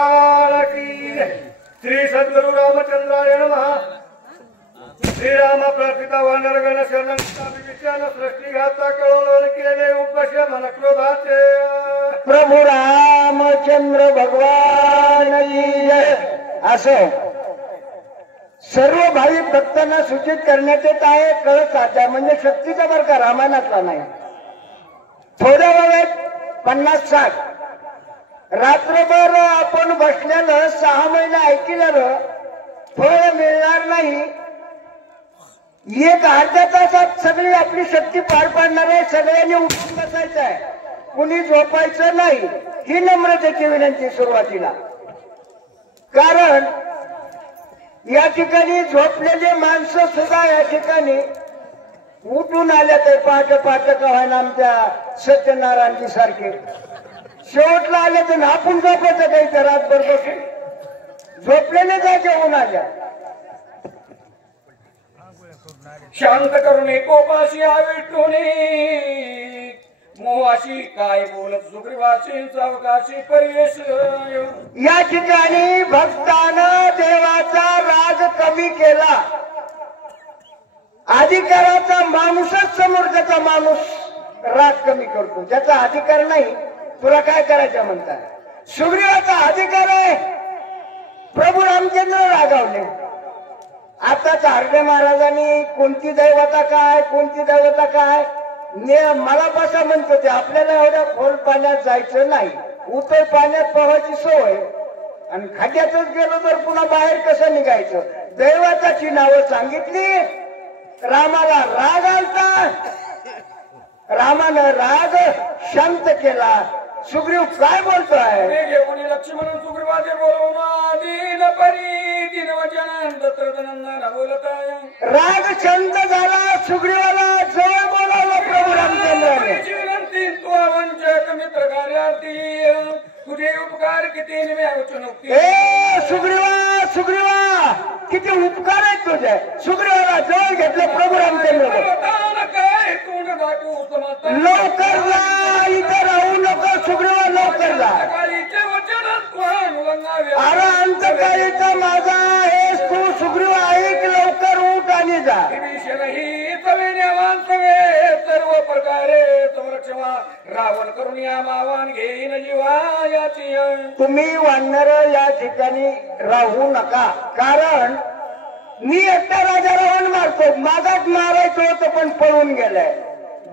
श्री सद्गुरु रामचंद्राय नमः। श्री राम प्रार्थिता वानरगण शरणं विचार सृष्टिघाता कळवळून केले उपशमन क्रोधाचे। प्रभू रामचंद्र भगवान की जय। असो सर्व भाविक भक्तांना सूचित करण्याचे काय कळत साध्या म्हणजे शक्तीचा बर का रामायणातला नाही। थोड्या वेळात 50-60 रात्रभर आपण बसलेलं 6 महिने ऐकलेलं फळ मिळणार नाही। एक अर्ध्या तासात सगळी आपली शक्ती पार पाडणार आहे। सगळ्यांनी उठून बसायचं आहे, कुणी झोपायचं नाही ही नम्रतेची विनंती सुरुवातीला। कारण या ठिकाणी झोपलेले माणसं सुद्धा या ठिकाणी उठून आल्या तर पहाटे पहाटे का व्हायला आमच्या सत्यनारायणजी सारखे शेवटला आले तर आपण झोपायचं काही तर रातभर बसून झोपलेले जागे होऊन आल्या। शांत करून कोपाशी आविटून मोहाशी काय बोलत सुग्रीवाशी सावकाशी परिवेश। या ठिकाणी भक्तानं देवाचा राग कमी केला। अधिकाराचा माणूसच समोर त्याचा माणूस राग कमी करतो, ज्याचा अधिकार नाही तुला काय करायचं म्हणताय। सुग्रीवाचा अधिकार आहे, प्रभू रामचंद्र रागावले। आताच हार्डे महाराजांनी कोणती दैवता काय कोणती दैवता काय मला बसा म्हणतो ते आपल्याला एवढ्या खोल पाण्यात जायचं नाही। उतर पाण्यात पोहायची सोय आणि खाद्यातच गेलो तर पुन्हा बाहेर कसं निघायचं। दैवताची नावं सांगितली, रामाला राग आलता, रामानं राग शांत केला। सुग्रीव काय बोलतोय? लक्ष्मण सुग्रीवाचे बोलवून दीन परी दीन वचन दशरथनंदन बोलत आहे। राग शांत झाला, सुग्रीवाला जवळ बोलावलं प्रभू रामचंद्राने। विनंती तू वंचक मित्र कार्यार्थी तुझे उपकार किती निम्यावचनोक्ती। ए सुग्रीवा सुग्रीवा किती उपकार आहेत तुझे। सुग्रीवाला जवळ घेतलं प्रभू रामचंद्र। लवकर जा, इथे राहू नको सुग्रीवा, लवकर जा। अरे अंतकाळीचा माझा आहेस तू सुग्रीव, ऐक लवकर उठ आणि जा। सर्व प्रकारे संरक्षमा रावण करून या मावान घेईन जीवायाची। तुम्ही वानर या ठिकाणी राहू नका, कारण मी एकटा राजा रावण मारतो। मागात मारायचं होतं पण पळून गेलाय।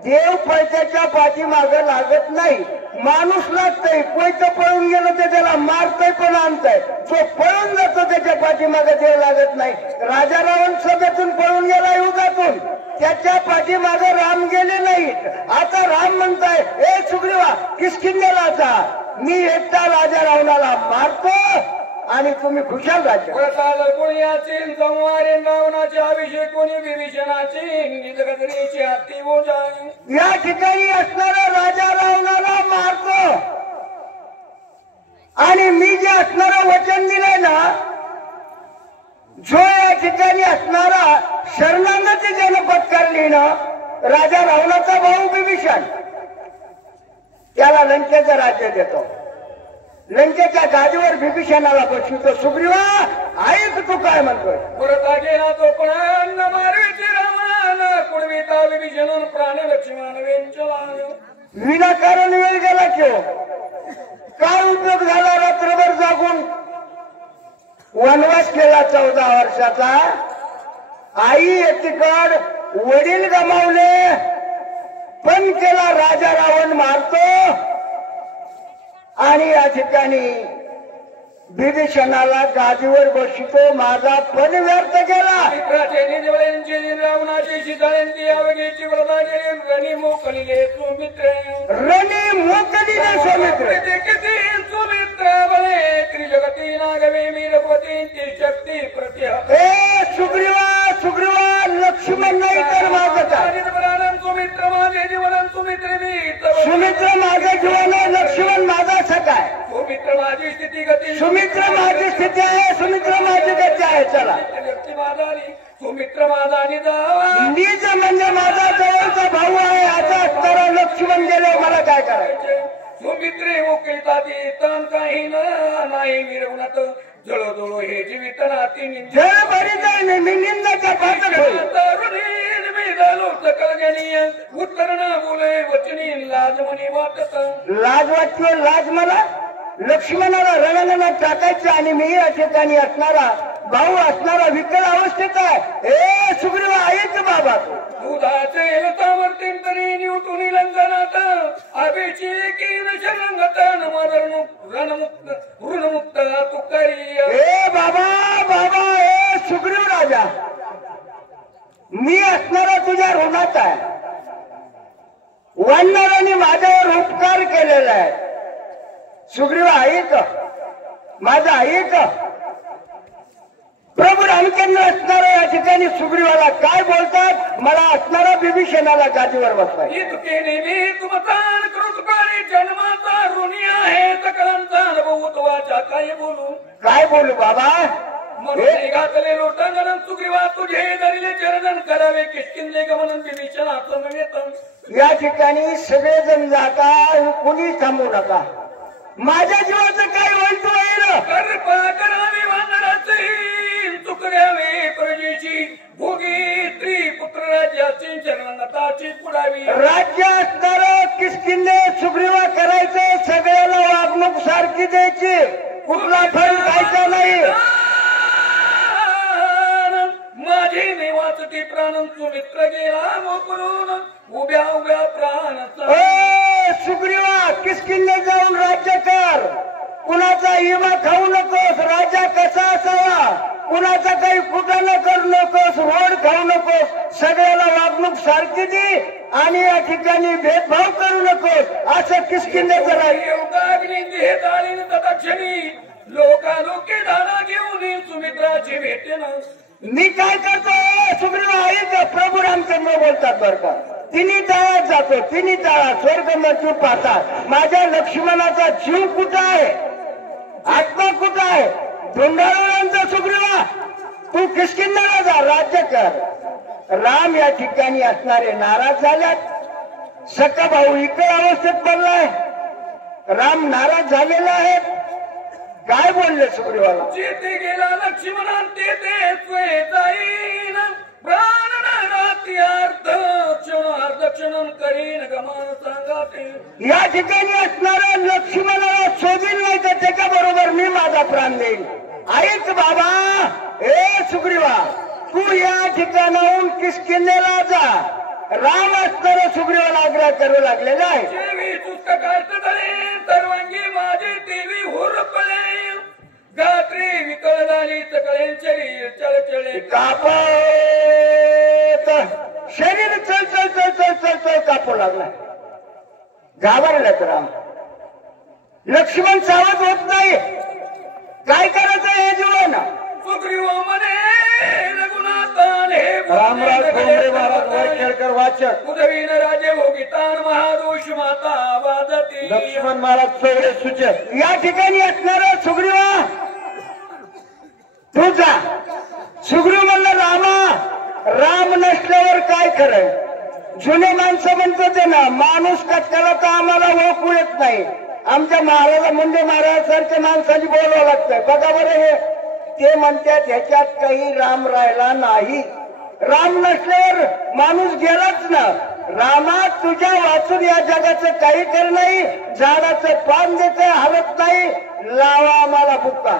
देव पैशाच्या पाठीमाग लागत नाही, माणूस लागतय। पैसे पळून गेलो ते त्याला मारतय पण आणतय, जो पळून जातो त्याच्या पाठीमाग देव लागत नाही। राजा रावण सभेतून पळून गेला युगातून, त्याच्या पाठीमाग राम गेले नाहीत। आता राम म्हणताय ए सुग्रीवा किष्किंधेला जा, मी एकटा राजा रावणाला मारतो आणि तुम्ही खुशाल राजा। कोणी याची संवारे रावणाचे अभिषेक कोणी विभीषणाची निजगदरीची हाती बोजाय। या ठिकाणी असणारा राजा रावणाला मारतो आणि मी जे असणारा वचन दिलंय ना, जो या ठिकाणी असणारा शरणागती ज्यानं पत्करली ना, राजा रावणाचा भाऊ विभीषण, त्याला लंकेचं राज्य देतो। लंकेच्या गादीवर विभीषणाला बसवतो। सुग्रीवा ऐक तू काय म्हणतोय। पुरता गेला तो कोण मारवीची रामान कुडविता विभीषण प्राण लक्ष्मण वेंचला। विनाकारण वेळ गेला किंवा काय उपयोग झाला? रात्रभर जागून वनवास केला 14 वर्षाचा। आई एकीकड, वडील गमावले, पण केला राजा रावण मारतो आणि या ठिकाणी विभीषणाला गादीवर बसतो। माझा पण व्यर्थ गेला। रावणाची शिताळ्यांची अवघेची व्रता गेली रणी मोकलिले सुमित्र। रणी मोकलिले सुमित्र किती सुमित्र बले त्रिजगती नागवे मीरपती ती शक्ती प्रत्य। ए सुग्रीवा सुग्रीवा लक्ष्मण नाही तर माझा सुमित्र माझे जीवन सुमित्र मी सुमित्र माझे जीवन लक्ष्मण माझा सखाय। सुमित्र माझी स्थिती गती सुमित्र माझी स्थिती आहे, सुमित्र माझी गती आहे। चला सुमित्र माझा निज म्हणजे माझा जवळचा भाऊ आहे। आता असणारा लक्ष्मण गेले, मला काय करायचं? सुमित्रे ओकिलताती तान काही नाही मिरवणात जळोजळो हे जीवित नाती जळ बरी जाईल मी निंदाचा पात्र होईल तरुणी मी झालो सकल जनीय उत्तर ना बोले वचनी लाज म्हणी वाटत लाज वाटते लाज मला लक्ष्मणाला रणांगणात टाकायचं आणि मी या ठिकाणी असणारा भाऊ असणारा विकल अवस्थेत आहे ए सुग्रीव आहेच बाबा दुधाचे लतावर्तीन तरी निवटून लंघनात आबेची कीन शरंगतन रणमुक्त ऋणमुक्त तुकारी ए बाबा बाबा ए सुग्रीव राजा मी असणारा तुझ्या ऋणात आहे वानरांनी माझ्यावर उपकार केलेला आहे सुग्रीव ऐक माझा ऐक प्रभू रामचंद्र असणारा या ठिकाणी सुग्रीवाला काय बोलतात मला असणारा बिभीषणाला गादीवर बसवाय इतके नेहमी तुमचान कृतकारी जन्माचा ऋणी आहे सकलांचा अनुभव तुवाचा काय बोलू काय बोलू बाबा म्हणून घातले लोटांगण सुग्रीवा तुझे धरिले चरणन करावे किष्किंदे गमन बिभीषणाचं नव्हेत या ठिकाणी सगळेजण जाता कुणी थांबू नका माझ्या जीवाचं काय होईल तू येईल कर्पा करावी वानराची तुकड्यावे प्रजेची भोगी त्रिपुत्र राज्याची चरणताची पुढावी राज्य असणार किसकिंदे सुग्रीवा करायचं सगळ्याला वागणूक सारखी द्यायची कुठला फरक खायचा नाही माझी निवासती प्राण सुमित्र गेला मोकरून उभ्या उभ्या प्राणाचा सुग्रीवा किसकिंदे जाऊन राज्य कर कुणाचा इमा खाऊ नकोस राजा कसा असावा कुणाचा काही कुठं करू नकोस रोड खाऊ नकोस सगळ्याला वागणूक सारखी दे आणि या ठिकाणी भेदभाव करू नकोस असं किसकिंदेचं राज्य हे ताळीन तत्क्षणी लोकालोके धाडा घेऊन सुमित्राची भेटेन मी काय करतो सुग्रीव ऐक प्रभू रामचंद्र बोलतात बर का तिन्ही ताळात जातो तिन्ही ताळा स्वर्ग मृत्यू पाहतात माझ्या लक्ष्मणाचा जीव कुठं आहे आत्मा कुठं आहे धुंडाळूंचा सुग्रीवा तू किष्किंधेला जा राज्य कर राम या ठिकाणी असणारे नाराज झाल्यात सखा भाऊ इकडे अवस्थेत पडलाय राम नाराज झालेला आहे काय बोलले सुग्रीवाला जेथे गेला लक्ष्मणा तेथे जाईन प्राण क्षण करीन गमान सांगाते या ठिकाणी असणारा लक्ष्मणाला शोधील नाही तर त्याच्या बरोबर मी माझा प्राण देईन ऐक बाबा ए सुग्रीवा तू या ठिकाणाहून किष्किंधेला जा राम असणारा सुग्रीवाला आग्रह करू लागलेला आहे देवी तुझ काष्ट झाले सर्वांगी माझे देवी होरपले गात्री विकळ झाली सकळे शरीर चळचळे कापत शरीर चल चल चल चल चल चल कापू लागला घाबरलेत राम लक्ष्मण सावध होत नाही काय करायचं हे जीवन सुग्रीव म्हणे रघुनाथान हे रामराज कोंबडे महाराज वरखेडकर वाचक उदवीन राजे भोगितान महादोष माता वादती लक्ष्मण महाराज सगळे सूचक या ठिकाणी असणारा सुग्रीवा तुझा सुग्रीव म्हणलं रामा राम नसल्यावर काय खरंय जुने माणसं म्हणतो ते ना माणूस कटकाला तर आम्हाला ओळखू येत नाही आमच्या महाराजा मुंडे महाराजांसारख्या माणसाची बोलावं लागतंय बघा बरं हे ते म्हणतात ह्याच्यात काही राम राहिला नाही राम नसल्यावर माणूस गेलाच ना रामा तुझ्या वाचून या जगाचं काही कर नाही झाडाचं पान देते हलत नाही लावा आम्हाला बुक्का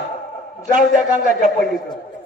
जाऊ द्या गंगाच्या पलीकडे